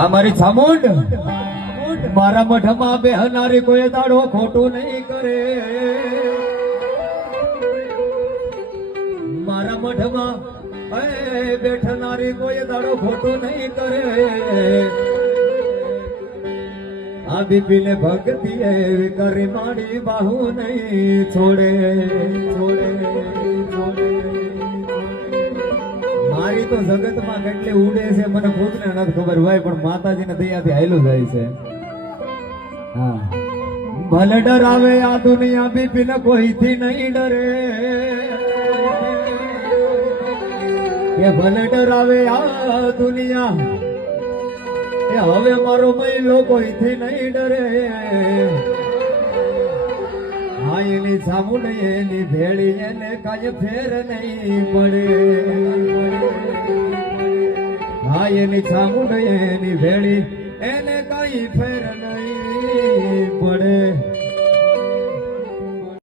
આ મારી ચામુંડ મારા મઠમાં બેહનારી કોઈ દાડો ખોટું નહીં કરે. મારા મઠમાં બેઠનારી કોઈ દાડો ખોટું નહીં કરે. આ બીપીને ભક્તિ એવી કરી મારી બાહુ નહીં છોડે છોડે છોડે. મારી તો જગતમાં કેટલી ઉડે છે મને ખુદને નથી ખબર હોય, પણ માતાજીને દયાથી હાયલું જાય છે. હા, ભલે ડરાવે આ દુનિયા બીપીને કોઈથી નહીં ડરે. કે ભલે ડરાવે આ દુનિયા એ હવે મારો મહિલો કોઈથી નહીં ડરે. હા, એની સામું એની ભેળી એને કાંઈ ફેર નહીં પડે. હા, એની સામું એની ભેળી એને કાંઈ ફેર નહીં